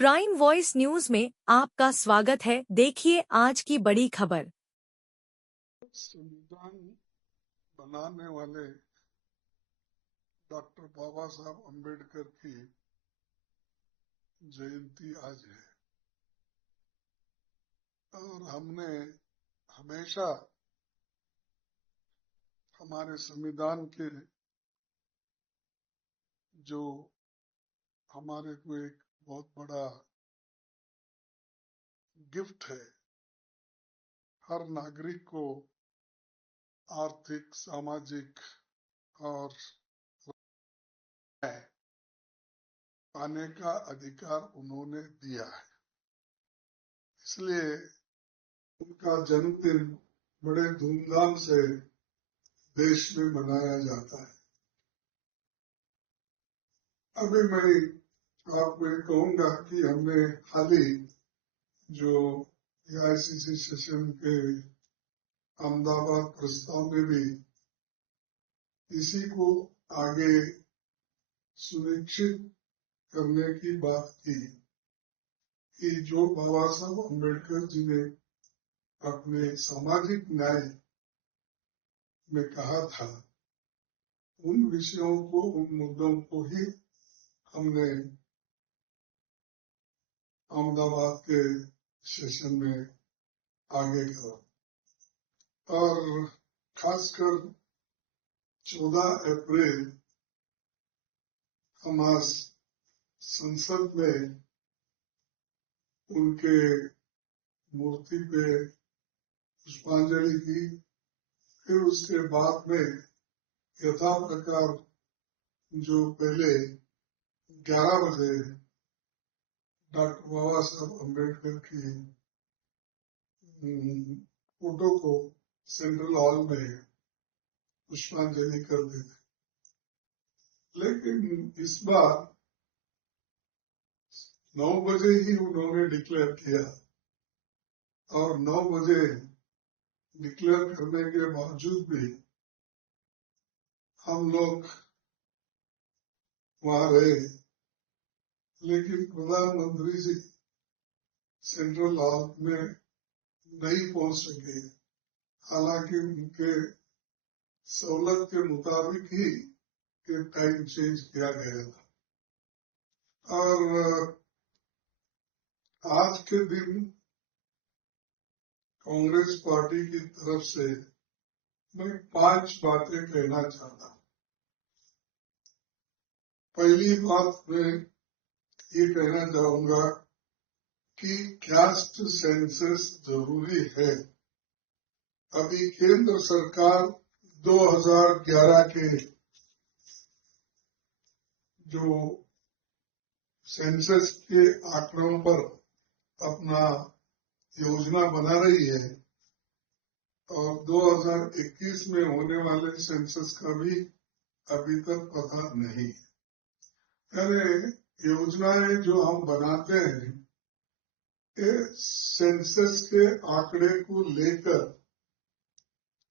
Prime voice news में आपका स्वागत है। देखिए आज की बड़ी खबर। संविधान बनाने वाले डॉक्टर बाबा साहब अम्बेडकर की जयंती आज है और हमने हमेशा हमारे संविधान के जो हमारे को एक बहुत बड़ा गिफ्ट है, हर नागरिक को आर्थिक, सामाजिक और न्याय पाने का अधिकार उन्होंने दिया है। इसलिए उनका जन्मदिन बड़े धूमधाम से देश में मनाया जाता है। अभी मैं आपको ये कहूंगा कि हमने हाल ही जो एआईसीसी सेशन के अहमदाबाद प्रस्ताव में भी इसी को आगे सुनिश्चित करने की बात की कि जो बाबा साहब अम्बेडकर जी ने अपने सामाजिक न्याय में कहा था, उन विषयों को, उन मुद्दों को ही हमने अहमदाबाद के सेशन में आगे करा और खासकर 14 अप्रैल हम आज संसद में उनके मूर्ति पे पुष्पांजलि की। फिर उसके बाद में यथा प्रकार जो पहले 11 बजे डॉक्टर बाबा साहब अम्बेडकर की फोटो को सेंट्रल हॉल में पुष्पांजलि कर दी थी। लेकिन इस बार 9 बजे ही उन्होंने डिक्लेयर किया और 9 बजे डिक्लेयर करने के बावजूद भी हम लोग वहां रहे, लेकिन प्रधानमंत्री जी सेंट्रल हॉल में नहीं पहुंच सके। हालांकि उनके सहूलत के मुताबिक ही ये टाइम चेंज किया गया था। और आज के दिन कांग्रेस पार्टी की तरफ से मैं 5 बातें कहना चाहता हूं। पहली बात मैं ये कहना चाहूंगा कि कास्ट सेंसस जरूरी है। अभी केंद्र सरकार 2011 के जो सेंसस के आंकड़ों पर अपना योजना बना रही है और 2021 में होने वाले सेंसस का भी अभी तक पता नहीं। यानी योजनाएं जो हम बनाते हैं, ये सेंसस के आंकड़े को लेकर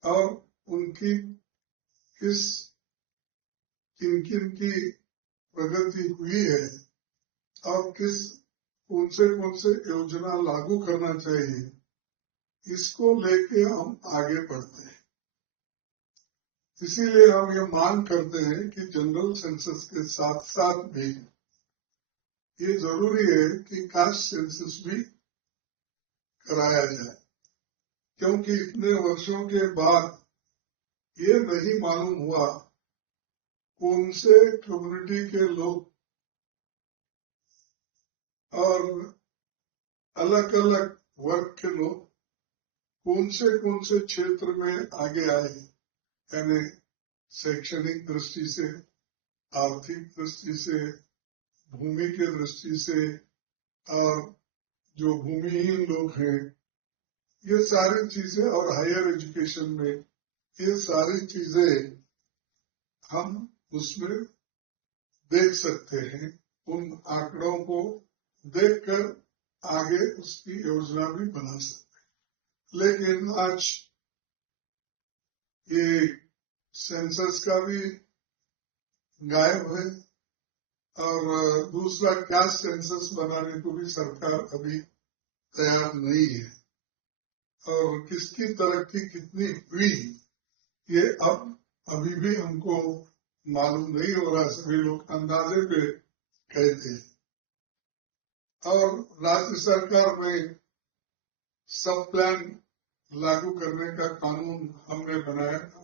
और उनकी किन किन की प्रगति हुई है और कौन से योजना लागू करना चाहिए, इसको लेके हम आगे बढ़ते हैं। इसीलिए हम ये मांग करते हैं कि जनरल सेंसस के साथ साथ भी ये जरूरी है कि कास्ट सेंसस भी कराया जाए, क्योंकि इतने वर्षों के बाद ये नहीं मालूम हुआ कौन से कम्युनिटी के लोग और अलग अलग वर्ग के लोग कौन से क्षेत्र में आगे आए, यानी शैक्षणिक दृष्टि से, आर्थिक दृष्टि से, भूमि की दृष्टि से, और जो भूमिहीन लोग हैं, ये सारी चीजें, और हायर एजुकेशन में ये सारी चीजें हम उसमें देख सकते हैं। उन आंकड़ों को देखकर आगे उसकी योजना भी बना सकते हैं। लेकिन आज ये सेंसस का भी गायब है और दूसरा कास्ट सेंसस बनाने को भी सरकार अभी तैयार नहीं है। और किसकी तरक्की कितनी हुई ये अभी भी हमको मालूम नहीं हो रहा, सभी लोग अंदाजे पे कहते हैं। और राज्य सरकार में सब प्लान लागू करने का कानून हमने बनाया था,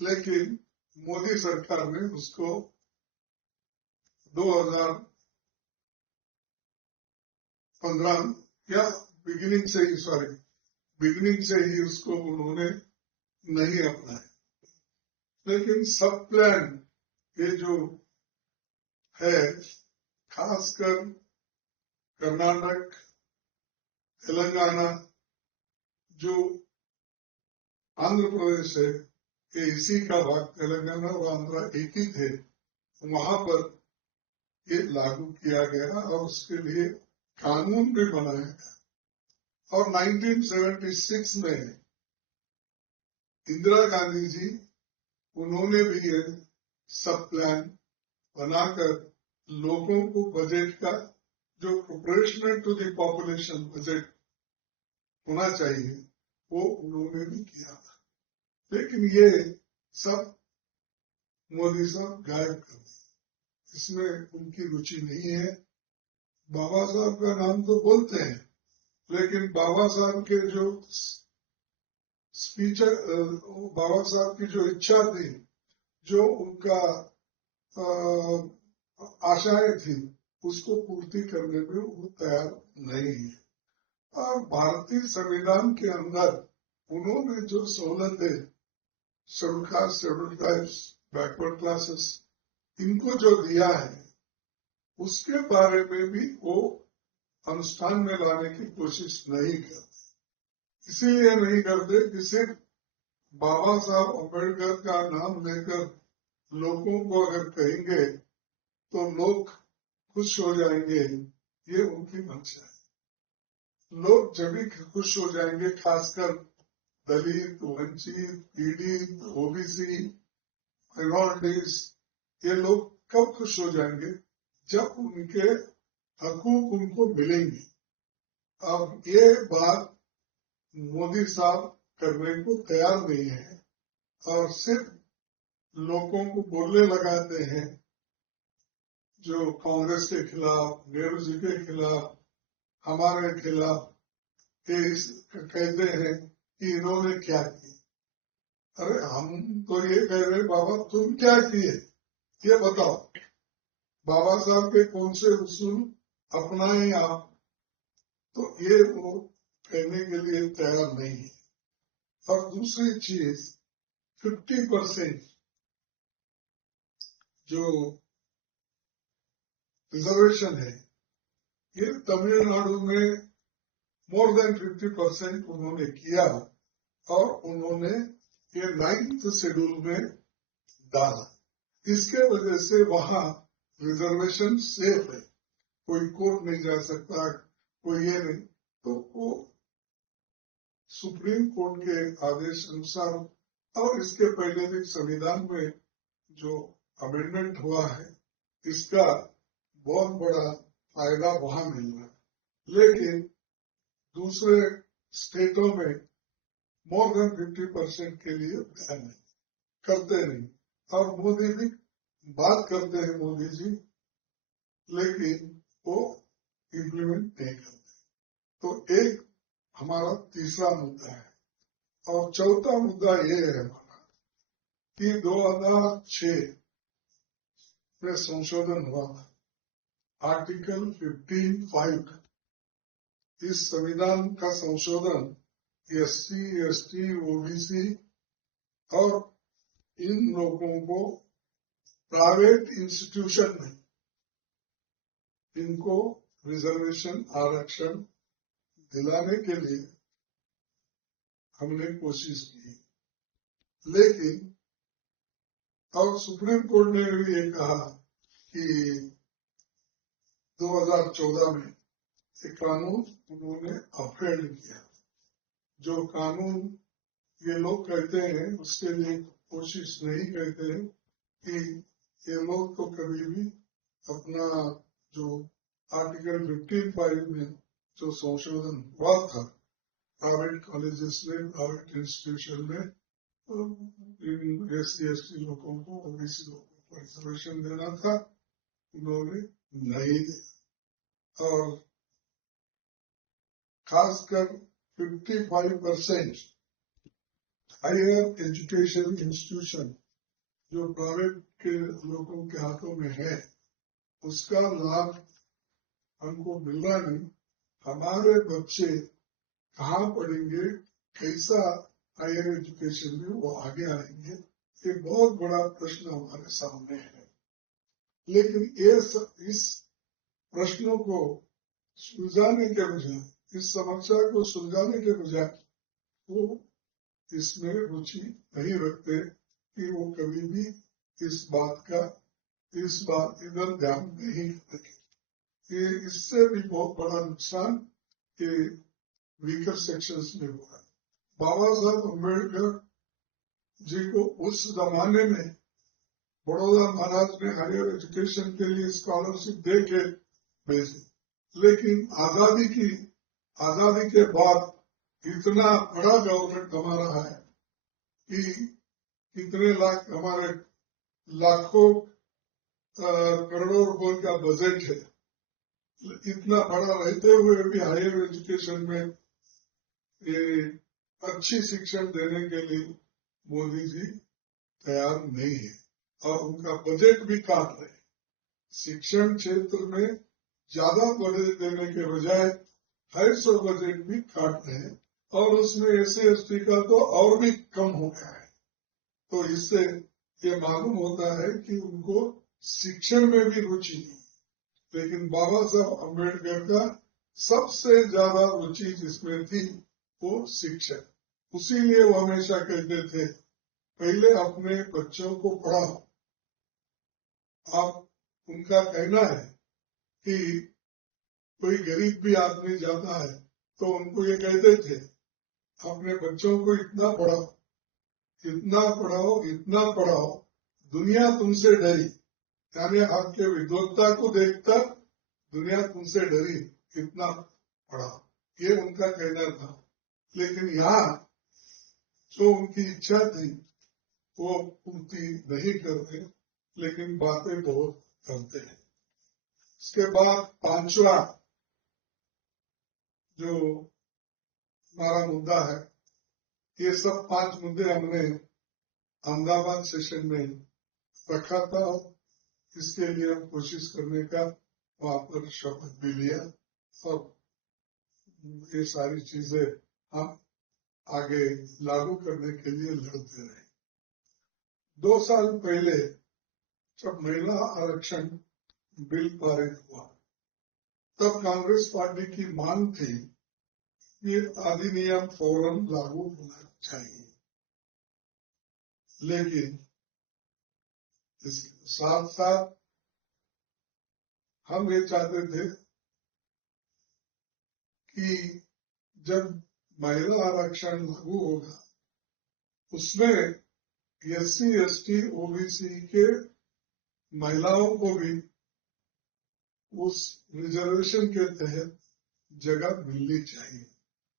लेकिन मोदी सरकार ने उसको 2015 या बिगिनिंग से ही उसको उन्होंने नहीं अपनाया। लेकिन सब प्लान ये जो है, खासकर कर्नाटक, तेलंगाना, जो आंध्र प्रदेश है, ये इसी का भाग, तेलंगाना और आंध्र एक ही थे, वहां पर ये लागू किया गया और उसके लिए कानून भी बनाया गया। और 1976 में इंदिरा गांधी जी, उन्होंने भी ये सब प्लान बनाकर लोगों को बजट का जो proportional to the population budget होना चाहिए वो उन्होंने भी किया था। लेकिन ये सब मोदी साहब गायब कर दिए, इसमें उनकी रुचि नहीं है। बाबा साहब का नाम तो बोलते हैं, लेकिन बाबा साहब के जो स्पीच, बाबा साहब की जो इच्छा थी, जो उनका आशाएं थी, उसको पूर्ति करने में वो तैयार नहीं है। और भारतीय संविधान के अंदर उन्होंने जो सहूलतें schedule caste, schedule tribes, backward classes, इनको जो दिया है, उसके बारे में भी वो अनुष्ठान में लाने की कोशिश नहीं करते। इसीलिए नहीं करते कि सिर्फ बाबा साहब अम्बेडकर का नाम लेकर लोगों को अगर कहेंगे तो लोग खुश हो जाएंगे, ये उनकी मंशा है। लोग जब भी खुश हो जाएंगे, खासकर दलित, वंचित, पीड़ित, ओबीसी, माइनॉरिटीज, ये लोग कब खुश हो जाएंगे? जब उनके हकूक उनको मिलेंगे। अब ये बात मोदी साहब करने को तैयार नहीं है और सिर्फ लोगों को बोलने लगाते हैं, जो कांग्रेस के खिलाफ, नेहरू जी के खिलाफ, हमारे खिलाफ, कहते हैं कि इन्होंने क्या किया। अरे हम तो ये कह रहे हैं, बाबा तुम क्या किए ये बताओ। बाबा साहब के कौन से उसूल अपनाए आप, तो ये वो कहने के लिए तैयार नहीं है। और दूसरी चीज, 50% जो रिजर्वेशन है, ये तमिलनाडु में मोर देन 50% उन्होंने किया और उन्होंने ये 9th शेड्यूल में डाला। इसके वजह से वहां रिजर्वेशन सेफ है, कोई कोर्ट नहीं जा सकता, कोई ये नहीं। तो वो सुप्रीम कोर्ट के आदेश अनुसार और इसके पहले भी संविधान में जो अमेंडमेंट हुआ है, इसका बहुत बड़ा फायदा वहां मिल रहा है। लेकिन दूसरे स्टेटों में मोर देन 50% के लिए बैन करते नहीं। और मोदी भी बात करते हैं, मोदी जी, लेकिन वो इम्प्लीमेंट नहीं करते। तो एक हमारा तीसरा मुद्दा है। और चौथा मुद्दा ये है हमारा कि 2006 में संशोधन हुआ था, आर्टिकल 15(5). इस संविधान का संशोधन SC, ST, OBC और इन लोगों को प्राइवेट इंस्टीट्यूशन में इनको रिजर्वेशन, आरक्षण दिलाने के लिए हमने कोशिश की। लेकिन और सुप्रीम कोर्ट ने भी ये कहा कि 2014 में एक कानून उन्होंने अपहेल्ड किया। जो कानून ये लोग कहते हैं उसके लिए कोशिश नहीं करते हैं कि ये लोग तो कभी भी अपना जो आर्टिकल 15(5) में जो संशोधन हुआ था प्राइवेट कॉलेजेस में, प्राइवेट इंस्टीट्यूशन में, इन SC/ST लोगों को, OBC लोगों को रिजर्वेशन देना था, उन्होंने नहीं दिया। और खासकर 55% हायर एजुकेशन इंस्टीट्यूशन जो प्राइवेट के लोगों के हाथों में है, उसका लाभ हमको मिल रहा नहीं। हमारे बच्चे कहाँ पढ़ेंगे, कैसा हायर एजुकेशन में वो आगे आएंगे, ये बहुत बड़ा प्रश्न हमारे सामने है। लेकिन इस प्रश्नों को सुलझाने के बजाय, इस समस्या को सुलझाने के बजाय वो इसमें रुचि नहीं रखते कि वो कभी भी इस बात इधर ध्यान नहीं रखें। ये इससे भी बहुत बड़ा नुकसान ये वीकर सेक्शंस में हुआ। बाबा साहब अम्बेडकर जी को उस जमाने में बड़ौदा महाराज ने हायर एजुकेशन के लिए स्कॉलरशिप दे के भेजे, लेकिन आजादी के बाद इतना बड़ा गवर्नमेंट हमारा है कि कितने लाख, हमारे लाखों करोड़ों रुपए का बजट है। इतना बड़ा रहते हुए भी हायर एजुकेशन में ये अच्छी शिक्षण देने के लिए मोदी जी तैयार नहीं है और उनका बजट भी काट रहे। शिक्षण क्षेत्र में ज्यादा बजट देने के बजाय 250 बजट भी काट रहे हैं और उसमें SC/ST का तो और भी कम हो गया है। तो इससे ये मालूम होता है कि उनको शिक्षण में भी रुचि नहीं। लेकिन बाबा साहब अम्बेडकर का सबसे ज्यादा रुचि जिसमें थी वो शिक्षण। उसीलिए वो हमेशा कहते थे, पहले अपने बच्चों को पढ़ाओ। आप, उनका कहना है कि कोई गरीब भी आदमी जाता है तो उनको ये कहते थे, अपने बच्चों को इतना पढ़ाओ, इतना पढ़ाओ, इतना पढ़ाओ, दुनिया तुमसे डरी। यानी आपके विद्वत्ता को देखकर दुनिया तुमसे डरी, इतना पढ़ाओ, ये उनका कहना था। लेकिन यहाँ जो उनकी इच्छा थी वो पूर्ति नहीं करते, लेकिन बातें बहुत करते हैं। इसके बाद पांचवा जो हमारा मुद्दा है, ये सब 5 मुद्दे हमने अहमदाबाद सेशन में रखा था। इसके लिए हम कोशिश करने का वहां पर शपथ भी लिया और ये सारी चीजें हम आगे लागू करने के लिए लड़ते रहे। 2 साल पहले जब महिला आरक्षण बिल पारित हुआ, तब कांग्रेस पार्टी की मांग थी कि अधिनियम फौरन लागू होना चाहिए। लेकिन इसके साथ साथ हम ये चाहते थे कि जब महिला आरक्षण लागू होगा उसमें SC/ST OBC के महिलाओं को भी उस रिजर्वेशन के तहत जगह मिलनी चाहिए।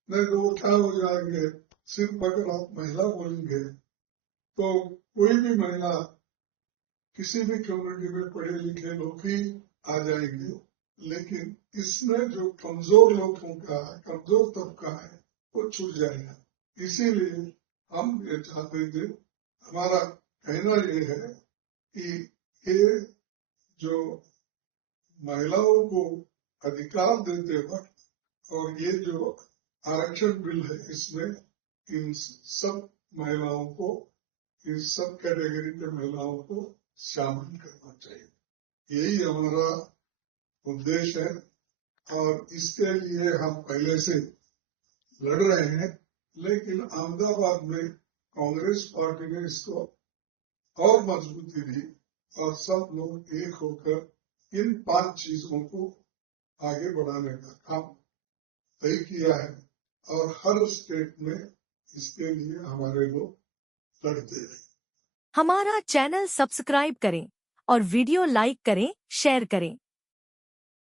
नहीं तो वो क्या हो जाएंगे, सिर्फ अगर आप महिला बोलेंगे तो कोई भी महिला किसी भी कम्युनिटी में पढ़े लिखे लोग ही आ जाएंगे, लेकिन इसमें जो कमजोर लोगों का, कमजोर तबका है वो छूट जाएगा। इसीलिए हम ये चाहते थे, हमारा कहना ये है कि ये जो महिलाओं को अधिकार देते वक्त और ये जो आरक्षण बिल है, इसमें इन सब महिलाओं को, इन सब कैटेगरी के महिलाओं को शामिल करना चाहिए। यही हमारा उद्देश्य है और इसके लिए हम पहले से लड़ रहे हैं। लेकिन अहमदाबाद में कांग्रेस पार्टी ने इसको और मजबूती दी और सब लोग एक होकर इन 5 चीजों को आगे बढ़ाने का काम तय किया है और हर स्टेट में इसके लिए हमारे लोग लड़ते रहे। हमारा चैनल सब्सक्राइब करें और वीडियो लाइक करें, शेयर करें।